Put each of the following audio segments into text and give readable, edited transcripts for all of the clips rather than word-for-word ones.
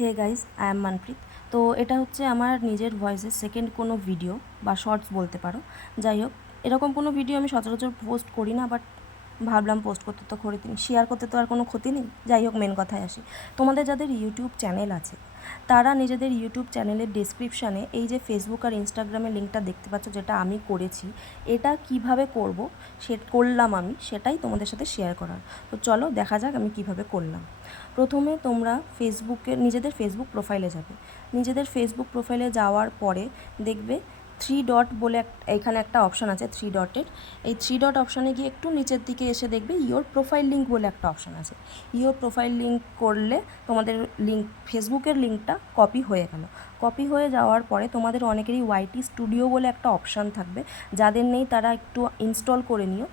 Hey guys, I am Manpreet. তো এটা হচ্ছে আমার নিজের ভয়েসের সেকেন্ড কোনো ভিডিও বা শর্টস বলতে পারো। যাই হোক, এরকম কোনো ভিডিও আমি সচরাচর পোস্ট করি না, বাট ভাবলাম পোস্ট করতে তো ক্ষতি নেই, শেয়ার করতে তো আর কোনো ক্ষতি নেই। যাই হোক, মেন কথায় আসি। তোমাদের যাদের ইউটিউব চ্যানেল আছে তারা নিজেদের ইউটিউব চ্যানেলের ডেসক্রিপশানে এই যে ফেসবুক আর ইনস্টাগ্রামের লিঙ্কটা দেখতে পাচ্ছ, যেটা আমি করেছি, এটা কিভাবে করব করলাম আমি, সেটাই তোমাদের সাথে শেয়ার করার। তো চলো দেখা যাক আমি কিভাবে করলাম। প্রথমে তোমরা নিজেদের ফেসবুক প্রোফাইলে যাবে। নিজেদের ফেসবুক প্রোফাইলে যাওয়ার পরে দেখবে 3 ডট বলে এখানে একটা অপশান আছে, 3 ডটের। এই 3 ডট অপশানে গিয়ে একটু নিচের দিকে এসে দেখবে ইওর প্রোফাইল লিঙ্ক বলে একটা অপশান আছে। ইওর প্রোফাইল লিঙ্ক করলে তোমাদের ফেসবুকের লিঙ্কটা কপি হয়ে গেল। কপি হয়ে যাওয়ার পরে তোমাদের অনেকেরই ওয়াইটি স্টুডিও বলে একটা অপশান থাকবে, যাদের নেই তারা একটু ইনস্টল করে নিও।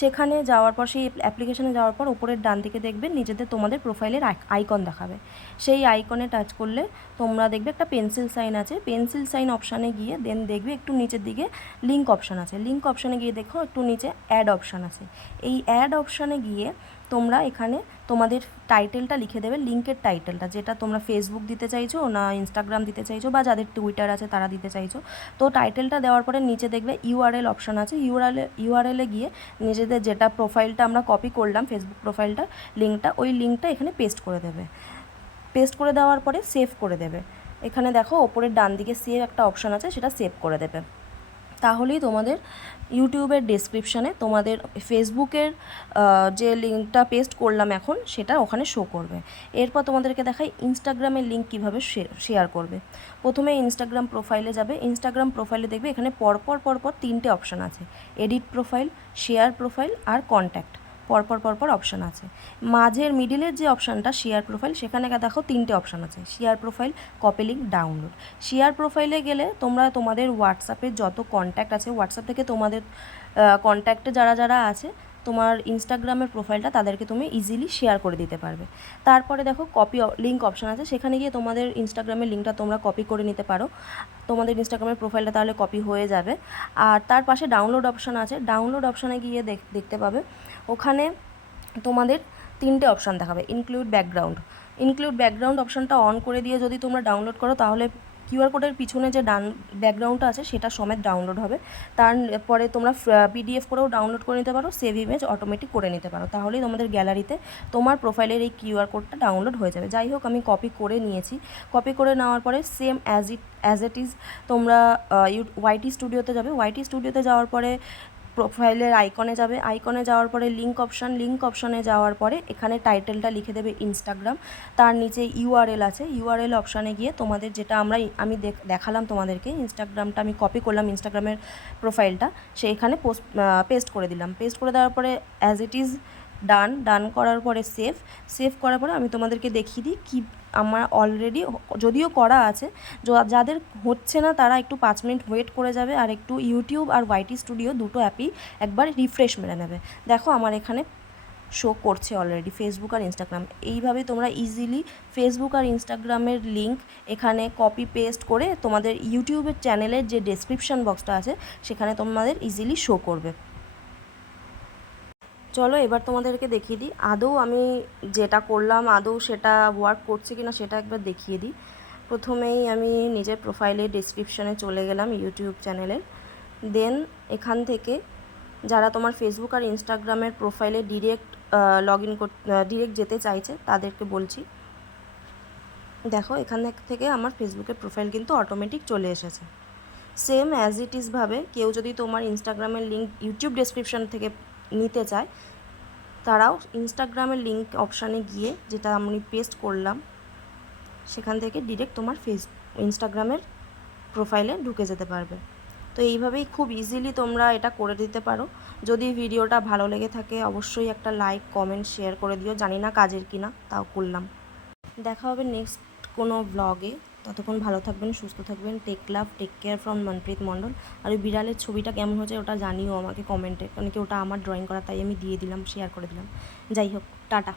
সেখানে যাওয়ার পর, সেই অ্যাপ্লিকেশানে যাওয়ার পর উপরের ডান দিকে দেখবে তোমাদের প্রোফাইলের আইকন দেখাবে। সেই আইকনে টাচ করলে তোমরা দেখবে একটা পেন্সিল সাইন আছে। পেন্সিল সাইন অপশানে গিয়ে দেন দেখবে একটু নিচের দিকে লিঙ্ক অপশান আছে। লিঙ্ক অপশানে গিয়ে দেখো একটু নিচে অ্যাড অপশান আছে। এই অ্যাড অপশানে গিয়ে তোমরা এখানে তোমাদের টাইটেলটা লিখে দেবে, লিঙ্কের টাইটেলটা, যেটা তোমরা ফেসবুক দিতে চাইছো না ইনস্টাগ্রাম দিতে চাইছো বা যাদের টুইটার আছে তারা দিতে চাইছো। তো টাইটেলটা দেওয়ার পরে নিচে দেখবে ইউআরএল অপশান আছে। ইউআরএলে গিয়ে নিজেদের যেটা প্রোফাইলটা আমরা কপি করলাম, ফেসবুক প্রোফাইলটা লিঙ্কটা, ওই লিঙ্কটা এখানে পেস্ট করে দেবে। পেস্ট করে দেওয়ার পরে সেভ করে দেবে। এখানে দেখো ওপরের ডান দিকে সেভ একটা অপশান আছে, সেটা সেভ করে দেবে। তাহলেই তোমাদের ইউটিউবের ডেসক্রিপশানে তোমাদের ফেসবুকের যে লিঙ্কটা পেস্ট করলাম এখন, সেটা ওখানে শো করবে। এরপর তোমাদেরকে দেখাই ইনস্টাগ্রামের লিঙ্ক কীভাবে শেয়ার করবে। প্রথমে ইনস্টাগ্রাম প্রোফাইলে যাবে। ইনস্টাগ্রাম প্রোফাইলে দেখবে এখানে পরপর 3টে অপশান আছে, এডিট প্রোফাইল, শেয়ার প্রোফাইল আর কন্ট্যাক্ট। পরপর অপশান আছে। মাঝের মিডিলের যে অপশানটা শেয়ার প্রোফাইল, সেখানে দেখো 3টে অপশান আছে, share profile, copy link, download. Share প্রোফাইলে গেলে তোমরা তোমাদের হোয়াটসঅ্যাপের যত কন্ট্যাক্ট আছে, হোয়াটসঅ্যাপ থেকে তোমাদের কন্ট্যাক্টে যারা আছে তোমার ইনস্টাগ্রামের প্রোফাইলটা, তাদেরকে তুমি ইজিলি শেয়ার করে দিতে পারবে। তারপরে দেখো কপি লিঙ্ক অপশান আছে, সেখানে গিয়ে তোমাদের ইনস্টাগ্রামের লিঙ্কটা তোমরা কপি করে নিতে পারো। তোমাদের ইনস্টাগ্রামের প্রোফাইলটা তাহলে কপি হয়ে যাবে। আর তার পাশে ডাউনলোড অপশান আছে। ডাউনলোড অপশানে গিয়ে দেখতে পাবে ওখানে তোমাদের 3টে অপশান দেখাবে। ইনক্লুড ব্যাকগ্রাউন্ড অপশানটা অন করে দিয়ে যদি তোমরা ডাউনলোড করো, তাহলে কিউআর কোডের পিছনে যে ব্যাকগ্রাউন্ডটা আছে সেটা সমেত ডাউনলোড হবে। তারপরে তোমরা পিডিএফ করেও ডাউনলোড করে নিতে পারো, সেভ ইমেজ অটোমেটিক করে নিতে পারো। তাহলেই তোমাদের গ্যালারিতে তোমার প্রোফাইলের এই কিউআর কোডটা ডাউনলোড হয়ে যাবে। যাই হোক, আমি কপি করে নিয়েছি। কপি করে নেওয়ার পরে সেম অ্যাজ ইট ইজ তোমরা ওয়াইটি স্টুডিওতে যাবে। ওয়াইটি স্টুডিওতে যাওয়ার পরে প্রোফাইলের আইকনে যাবে। আইকনে যাওয়ার পরে লিঙ্ক অপশানে যাওয়ার পরে এখানে টাইটেলটা লিখে দেবে ইনস্টাগ্রাম। তার নিচে ইউআরএল আছে। ইউআরএল অপশানে গিয়ে তোমাদের যেটা আমি দেখালাম তোমাদেরকে, ইনস্টাগ্রামটা আমি কপি করলাম, ইনস্টাগ্রামের প্রোফাইলটা সেইখানে পেস্ট করে দিলাম। পেস্ট করে দেওয়ার পরে অ্যাজ ইট ইজ ডান করার পরে সেভ করার পরে আমি তোমাদেরকে দেখিয়ে দিই কি আমার অলরেডি যদিও করা আছে। যাদের হচ্ছে না তারা একটু 5 মিনিট ওয়েট করে যাবে, আর একটু ইউটিউব আর ওয়াইটি স্টুডিও দুটো অ্যাপই একবার রিফ্রেশ মেরে নেবে। দেখো আমার এখানে শো করছে অলরেডি ফেসবুক আর ইনস্টাগ্রাম। এইভাবে তোমরা ইজিলি ফেসবুক আর ইনস্টাগ্রামের লিঙ্ক এখানে কপি পেস্ট করে তোমাদের ইউটিউবের চ্যানেলের যে ডেসক্রিপশন বক্সটা আছে সেখানে তোমাদের ইজিলি শো করবে। চলো এবার তোমাদেরকে দেখিয়ে দিই আদৌ আমি যেটা করলাম আদৌ সেটা ওয়ার্ক করছে কিনা, সেটা একবার দেখিয়ে দিই। প্রথমেই আমি নিজের প্রোফাইলের ডেসক্রিপশানে চলে গেলাম ইউটিউব চ্যানেলের। দেন এখান থেকে যারা তোমার ফেসবুক আর ইনস্টাগ্রামের প্রোফাইলে ডিরেক্ট ডিরেক্ট যেতে চাইছে তাদেরকে বলছি, দেখো এখান থেকে আমার ফেসবুকের প্রোফাইল কিন্তু অটোমেটিক চলে এসেছে। সেম অ্যাজ ইট ইজভাবে কেউ যদি তোমার ইনস্টাগ্রামের লিঙ্ক ইউটিউব ডেসক্রিপশান থেকে নিতে চায়, তারাও ইনস্টাগ্রামের লিঙ্ক অপশানে গিয়ে, যেটা আমি পেস্ট করলাম, সেখান থেকে ডিরেক্ট তোমার ইনস্টাগ্রামের প্রোফাইলে ঢুকে যেতে পারবে। তো এইভাবেই খুব ইজিলি তোমরা এটা করে দিতে পারো। যদি ভিডিওটা ভালো লেগে থাকে অবশ্যই একটা লাইক, কমেন্ট, শেয়ার করে দিও। জানি না কাজের কিনা, তাও করলাম। দেখা হবে নেক্সট কোনো ব্লগে। ততক্ষণ ভালো থাকবেন, সুস্থ থাকবেন। টেক কেয়ার ফ্রম মনপ্রীত মণ্ডল। আর ওই বিড়ালের ছবিটা কেমন হয়েছে ওটা জানিও আমাকে কমেন্টে, কারণ কি ওটা আমার ড্রয়িং করা, তাই আমি দিয়ে দিলাম, শেয়ার করে দিলাম। যাই হোক, টাটা।